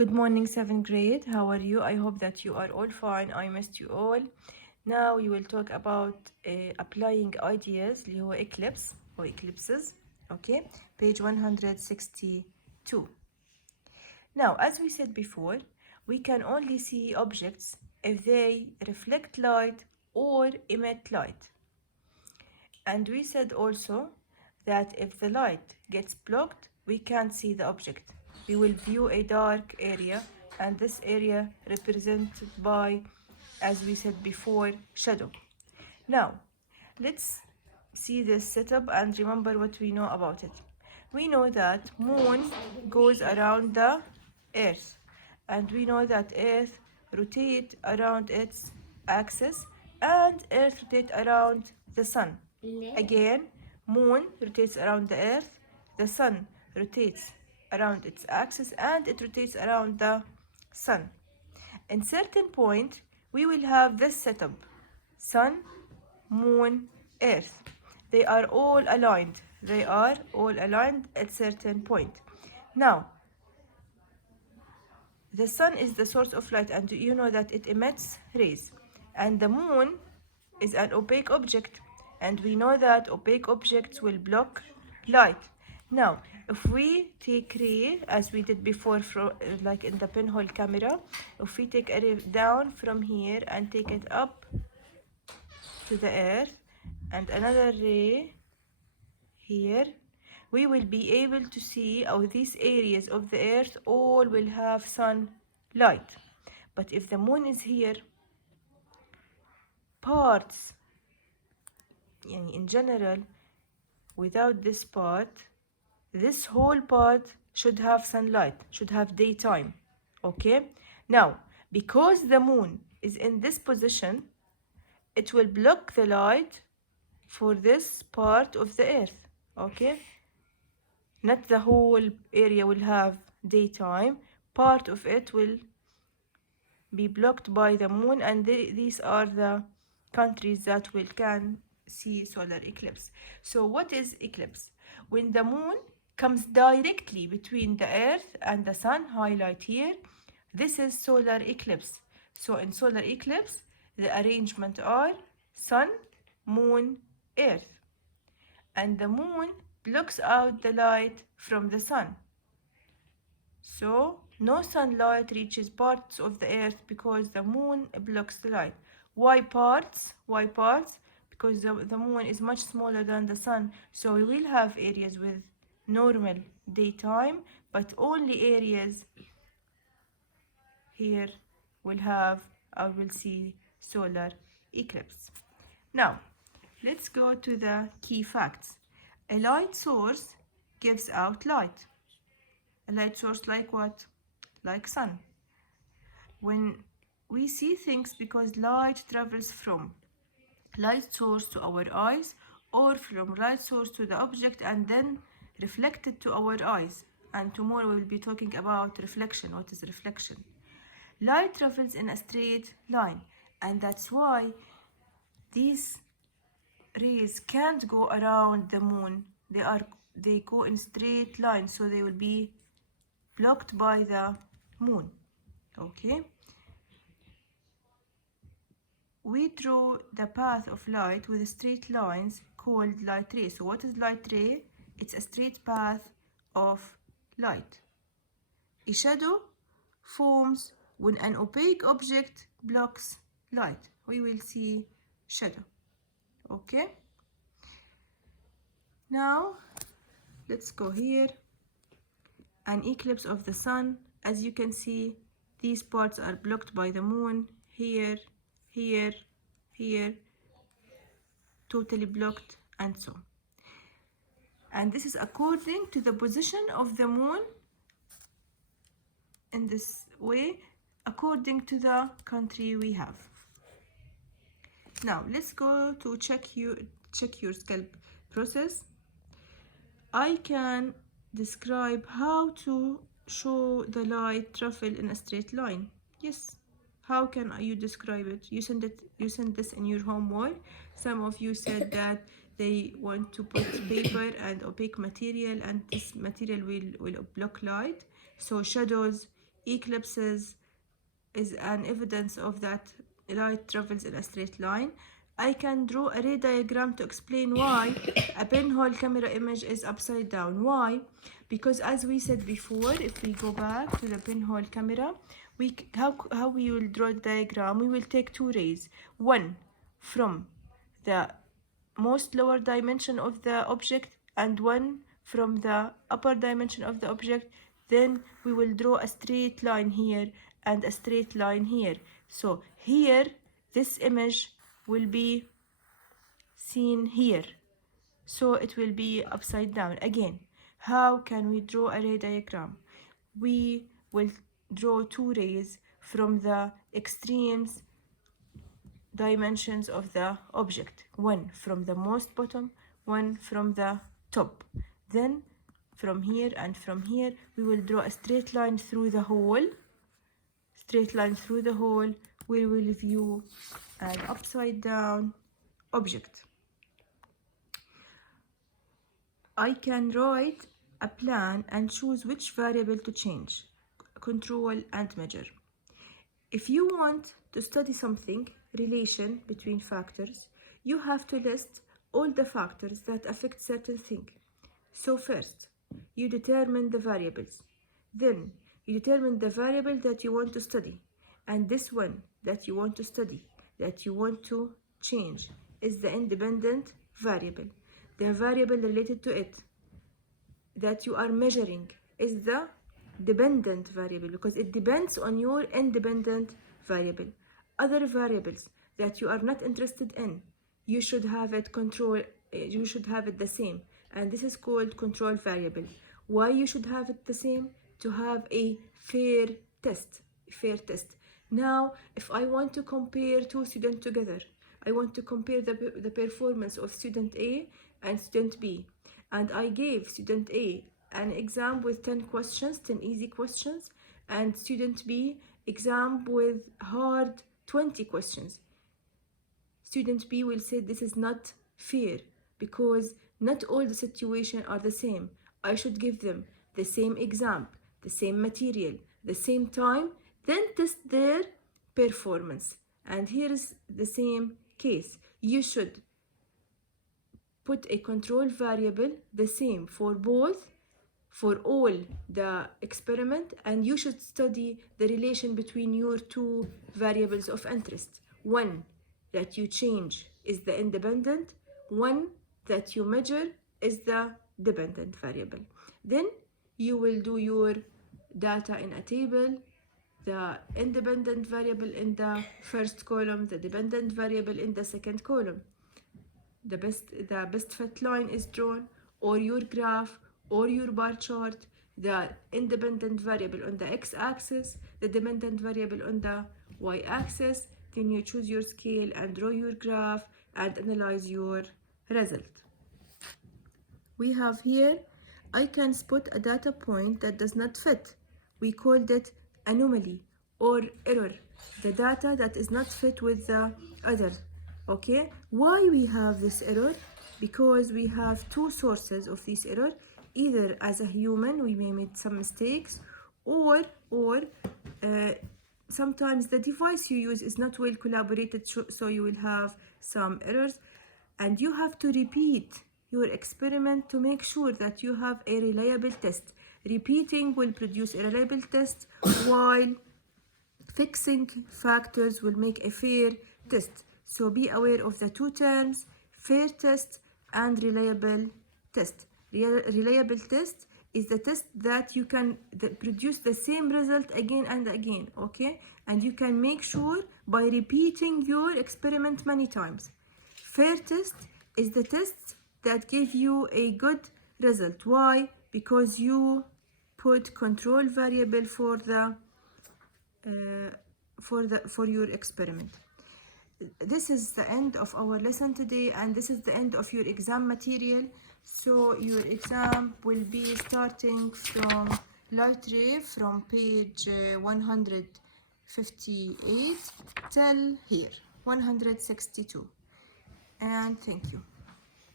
Good morning, 7th grade. How are you? I hope that you are all fine. I missed you all. Now we will talk about applying ideas اللي هو eclipse or eclipses. Okay, page 162. Now, as we said before, we can only see objects if they reflect light or emit light. And we said also that if the light gets blocked, we can't see the object. We will view a dark area, and this area represented by, as we said before, shadow. Now, let's see this setup and remember what we know about it. We know that moon goes around the earth, and we know that earth rotate around its axis and earth rotate around the sun. Again, moon rotates around the earth, the sun rotates around its axis, and it rotates around the sun. In certain point, we will have this setup: sun, moon, earth. They are all aligned. They are all aligned at certain point. Now, the sun is the source of light, and you know that it emits rays. And the moon is an opaque object, and we know that opaque objects will block light. Now, if we take ray, as we did before, like in the pinhole camera, if we take a ray down from here and take it up to the earth, and another ray here, we will be able to see how these areas of the earth all will have sunlight. But if the moon is here, parts, in general, without this part, this whole part should have sunlight, should have daytime. Okay? Now, because the moon is in this position, it will block the light for this part of the earth. Okay? Not the whole area will have daytime. Part of it will be blocked by the moon, and these are the countries that can see solar eclipse. So what is eclipse? When the moon comes directly between the earth and the sun, highlight here, this is solar eclipse. So in solar eclipse, the arrangement are sun, moon, earth. And the moon blocks out the light from the sun. So no sunlight reaches parts of the earth because the moon blocks the light. Why parts? Why parts? Because the moon is much smaller than the sun. So we will have areas with normal daytime, but only areas here will see solar eclipse. Now, let's go to the key facts. A light source gives out light. A light source like what? Like sun. When we see things, because light travels from light source to our eyes, or from light source to the object and then reflected to our eyes. And tomorrow we'll be talking about reflection. What is reflection? Light travels in a straight line, and that's why these rays can't go around the moon. They go in straight line, so they will be blocked by the moon. Okay, we draw the path of light with straight lines called light ray. So what is light ray? It's a straight path of light. A shadow forms when an opaque object blocks light. We will see shadow. Okay, now let's go here. An eclipse of the sun. As you can see, these parts are blocked by the moon. Here, here, here, totally blocked, and so. And this is according to the position of the moon in this way, according to the country we have. Now let's go to check your scalp process. I can describe how to show the light travel in a straight line. Yes, how can you describe it? You send this in your homework. Some of you said that they want to put paper and opaque material, and this material will block light. So shadows eclipses is an evidence of that light travels in a straight line. I can draw a ray diagram to explain why a pinhole camera image is upside down. Why? Because as we said before, if we go back to the pinhole camera, how we will draw the diagram, we will take two rays, one from the most lower dimension of the object and one from the upper dimension of the object. Then we will draw a straight line here and a straight line here. So here this image will be seen here, so it will be upside down. Again, how can we draw a ray diagram? We will draw two rays from the extremes dimensions of the object, one from the most bottom, one from the top. Then from here and from here we will draw a straight line through the hole. Straight line through the hole, we will view an upside down object. I can write a plan and choose which variable to change, control and measure. If you want to study something, relation between factors, you have to list all the factors that affect certain thing. So first, you determine the variables. Then, you determine the variable that you want to study. And this one that you want to study, that you want to change, is the independent variable. The variable related to it that you are measuring is the dependent variable, because it depends on your independent variable. Other variables that you are not interested in, you should have it you should have it the same, and this is called control variable. Why you should have it the same? To have a fair test. Now, if I want to compare two students together, I want to compare the performance of student A and student B, and I gave student A an exam with 10 questions, 10 easy questions, and student B exam with hard 20 questions. Student B will say this is not fair because not all the situations are the same. I should give them the same exam, the same material, the same time, then test their performance. And here is the same case. You should put a control variable the same for all the experiment, and you should study the relation between your two variables of interest. One that you change is the independent, one that you measure is the dependent variable. Then you will do your data in a table, the independent variable in the first column, the dependent variable in the second column. The best fit line is drawn, or your graph, or your bar chart, the independent variable on the x-axis, the dependent variable on the y-axis. Then you choose your scale and draw your graph and analyze your result. We have here, I can spot a data point that does not fit. We called it anomaly or error, the data that is not fit with the other. Okay, why we have this error? Because we have two sources of this error. Either as a human we may make some mistakes, or sometimes the device you use is not well collaborated, so you will have some errors, and you have to repeat your experiment to make sure that you have a reliable test. Repeating will produce a reliable test, while fixing factors will make a fair test. So be aware of the two terms, fair test and reliable test. Reliable test is the test that you can produce the same result again and again, okay? And you can make sure by repeating your experiment many times. Fair test is the test that give you a good result. Why? Because you put control variable for your experiment. This is the end of our lesson today, and this is the end of your exam material. So your exam will be starting from light ray from page 158 till here 162, and thank you.